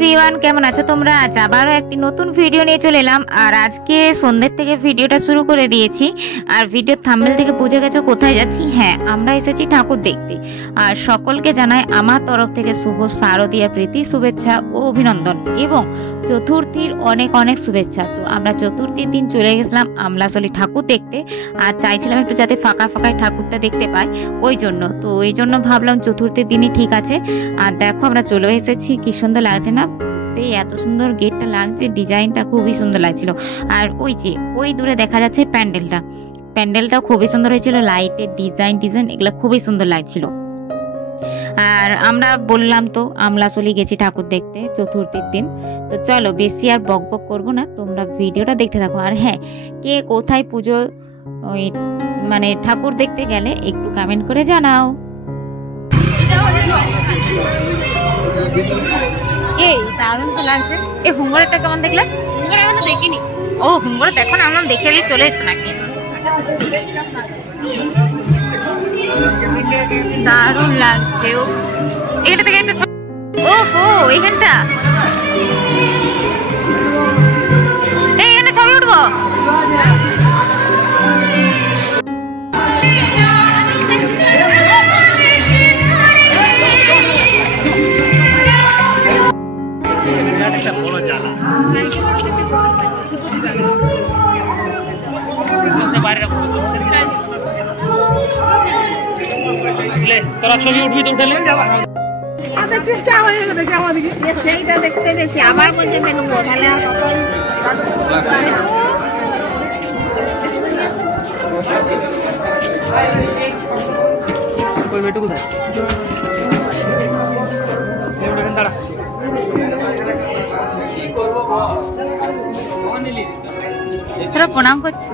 Everyone, কেমন আছো তোমরা? আজ আবারও একটি নতুন ভিডিও নিয়ে চলে এলাম। আর আজকে সন্ধ্যের থেকে ভিডিওটা শুরু করে দিয়েছি। আর ভিডিওর থাম্বনেল থেকে বুঝে গেছো কোথায় যাচ্ছি। হ্যাঁ, আমরা এসেছি ঠাকুর দেখতে। আর সকলকে জানাই আমার তরফ থেকে শুভ শারদীয়া প্রীতি শুভেচ্ছা ও অভিনন্দন এবং চতুর্থীর অনেক অনেক শুভেচ্ছা। তো আমরা চতুর্থীর দিন চলে গেছিলাম আমলাশলী ঠাকুর দেখতে। আর চাইছিলাম একটু যাতে ফাঁকা ফাঁকায় ঠাকুরটা দেখতে পাই, ওই জন্য ভাবলাম চতুর্থীর দিনই ঠিক আছে। আর দেখো আমরা চলে এসেছি, কি সুন্দর লাগছে না? এত সুন্দর গেটটা লাগছে, ডিজাইনটা খুবই সুন্দর লাগছিল। আর ওই দূরে দেখা যাচ্ছে প্যান্ডেলটা খুবই সুন্দর হয়েছিল, লাইটের ডিজাইন এগুলো খুবই সুন্দর লাগছিল। আর আমরা বললাম তো আমলাশলী গেছি ঠাকুর দেখতে চতুর্থীর দিন। তো চলো বেশি আর বক বক করবো না, তোমরা ভিডিওটা দেখতে থাকো। আর হ্যাঁ, কে কোথায় পুজো মানে ঠাকুর দেখতে গেলে একটু কমেন্ট করে জানাও। এই দারুণ তো লাগছে। এই হুঙ্গরটা কেমন দেখলে? হুঙ্গর এখনো দেখিনি। ও হুঙ্গর দেখো না, আমরা দেখে চলে এসছো নাকি? দারুণ লাগছে। ও এখানটা থেকে একটা এইখানটা ছবি উঠবো। তোরা ছবি উঠবি তো উঠালে সেইটা দেখতে গেছি, আবার বলছে দেখবো তাহলে আর প্রণাম করছি।